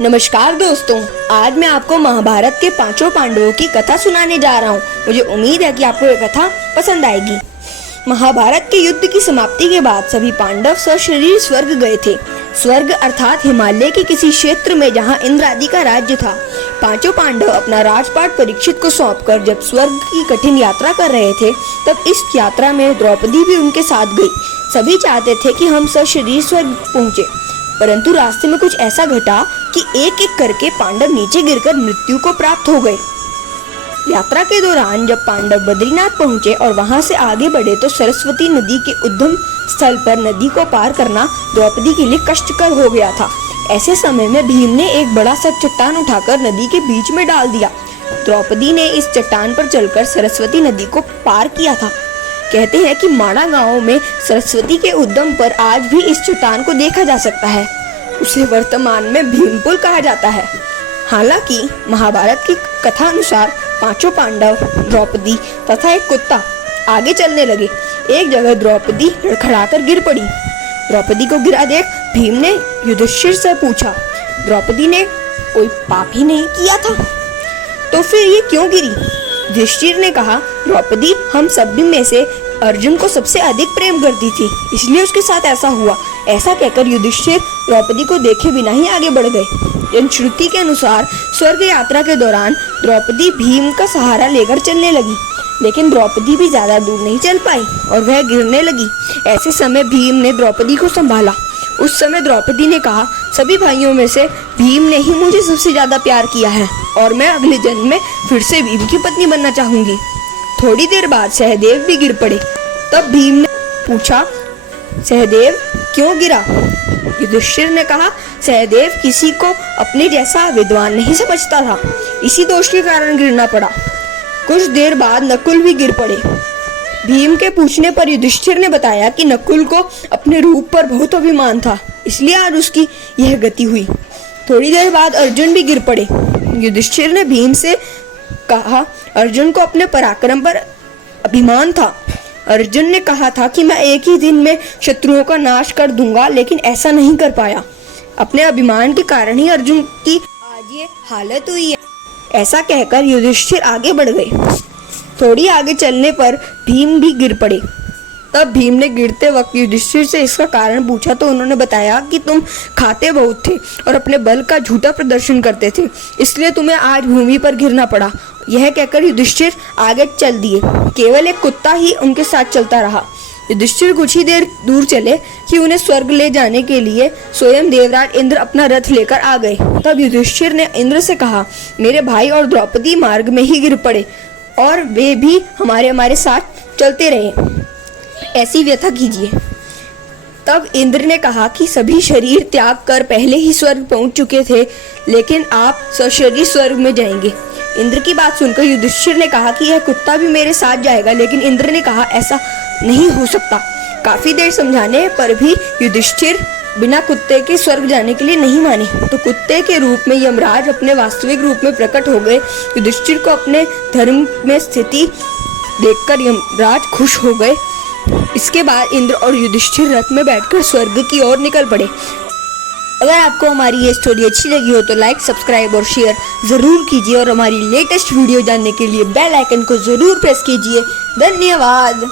नमस्कार दोस्तों, आज मैं आपको महाभारत के पांचों पांडवों की कथा सुनाने जा रहा हूँ। मुझे उम्मीद है कि आपको ये कथा पसंद आएगी। महाभारत के युद्ध की समाप्ति के बाद सभी पांडव सशरीर स्वर्ग गए थे। स्वर्ग अर्थात हिमालय के किसी क्षेत्र में जहाँ इंद्र आदि का राज्य था। पांचों पांडव अपना राजपाट परीक्षित को सौंपकर जब स्वर्ग की कठिन यात्रा कर रहे थे, तब इस यात्रा में द्रौपदी भी उनके साथ गई। सभी चाहते थे कि हम सशरीर स्वर्ग पहुँचे, परंतु रास्ते में कुछ ऐसा घटा कि एक एक करके पांडव नीचे गिरकर मृत्यु को प्राप्त हो गए। यात्रा के दौरान जब पांडव बद्रीनाथ पहुंचे और वहां से आगे बढ़े तो सरस्वती नदी के उद्गम स्थल पर नदी को पार करना द्रौपदी के लिए कष्टकर हो गया था। ऐसे समय में भीम ने एक बड़ा सा चट्टान उठाकर नदी के बीच में डाल दिया। द्रौपदी ने इस चट्टान पर चलकर सरस्वती नदी को पार किया था। कहते हैं कि माणा गांव में सरस्वती के उद्गम पर आज भी इस चट्टान को देखा जा सकता है। उसे वर्तमान में भीमपुल कहा जाता है। हालांकि महाभारत की कथा अनुसार पांचों पांडव, द्रौपदी तथा एक कुत्ता आगे चलने लगे। एक जगह द्रौपदी लड़खड़ाकर गिर पड़ी। द्रौपदी को गिरा देख भीम ने युधिष्ठिर से पूछा, द्रौपदी ने कोई पाप ही नहीं किया था तो फिर ये क्यों गिरी? युधिष्ठिर ने कहा, द्रौपदी हम सभी में से अर्जुन को सबसे अधिक प्रेम करती थी, इसलिए उसके साथ ऐसा हुआ। ऐसा कहकर युधिष्ठिर द्रौपदी को देखे बिना ही आगे बढ़ गए। जनश्रुति के अनुसार स्वर्ग यात्रा के दौरान द्रौपदी भीम का सहारा लेकर चलने लगी, लेकिन द्रौपदी भी ज्यादा दूर नहीं चल पाई और वह गिरने लगी। ऐसे समय भीम ने द्रौपदी को संभाला। उस समय द्रौपदी ने कहा, सभी भाइयों में से भीम ने ही मुझे सबसे ज्यादा प्यार किया है और मैं अगले जन्म में फिर से भीम की पत्नी बनना चाहूंगी। थोड़ी देर बाद सहदेव भी गिर पड़े। तब भीम ने पूछा, सहदेव क्यों गिरा? युधिष्ठिर ने कहा, सहदेव किसी को अपने जैसा विद्वान नहीं समझता था, इसी दोष के कारण गिरना पड़ा। कुछ देर बाद नकुल भी गिर पड़े। भीम के पूछने पर युधिष्ठिर ने बताया कि नकुल को अपने रूप पर बहुत अभिमान था, इसलिए आज उसकी यह गति हुई। थोड़ी देर बाद अर्जुन भी गिर पड़े। युधिष्ठिर ने भीम से कहा, अर्जुन को अपने पराक्रम पर अभिमान था। अर्जुन ने कहा था कि मैं एक ही दिन में शत्रुओं का नाश कर दूंगा, लेकिन ऐसा नहीं कर पाया। अपने अभिमान के कारण ही अर्जुन की आज ये हालत हुई है। ऐसा कहकर युधिष्ठिर आगे बढ़ गए। थोड़ी आगे चलने पर भीम भी गिर पड़े। तब भीम ने गिरते वक्त युधिष्ठिर से इसका कारण पूछा तो उन्होंने बताया कि तुम खाते बहुत थे और अपने बल का झूठा प्रदर्शन करते थे, इसलिए तुम्हें आज भूमि पर गिरना पड़ा। यह कहकर युधिष्ठिर आगे चल दिए। केवल एक कुत्ता ही उनके साथ चलता रहा। युधिष्ठिर कुछ ही देर दूर चले कि उन्हें स्वर्ग ले जाने के लिए स्वयं देवराज इंद्र अपना रथ लेकर आ गए। तब युधिष्ठिर ने इंद्र से कहा, मेरे भाई और द्रौपदी मार्ग में ही गिर पड़े और वे भी हमारे साथ चलते रहे, ऐसी व्यथा कीजिए। तब इंद्र ने कहा कि सभी शरीर त्याग कर पहले ही स्वर्ग पहुंच चुके थे, लेकिन आप सशरीर स्वर्ग में जाएंगे। इंद्र की बात सुनकर युधिष्ठिर ने कहा कि यह कुत्ता भी मेरे साथ जाएगा, लेकिन इंद्र ने कहा ऐसा नहीं हो सकता। काफी देर समझाने पर भी युधिष्ठिर बिना कुत्ते के स्वर्ग जाने के लिए नहीं माने। तो कुत्ते के रूप में यमराज अपने वास्तविक रूप में प्रकट हो गए। युधिष्ठिर को अपने धर्म में स्थिति देखकर यमराज खुश हो गए। इसके बाद इंद्र और युधिष्ठिर रथ में बैठकर स्वर्ग की ओर निकल पड़े। अगर आपको हमारी ये स्टोरी अच्छी लगी हो तो लाइक, सब्सक्राइब और शेयर जरूर कीजिए और हमारी लेटेस्ट वीडियो जानने के लिए बेल आइकन को जरूर प्रेस कीजिए। धन्यवाद।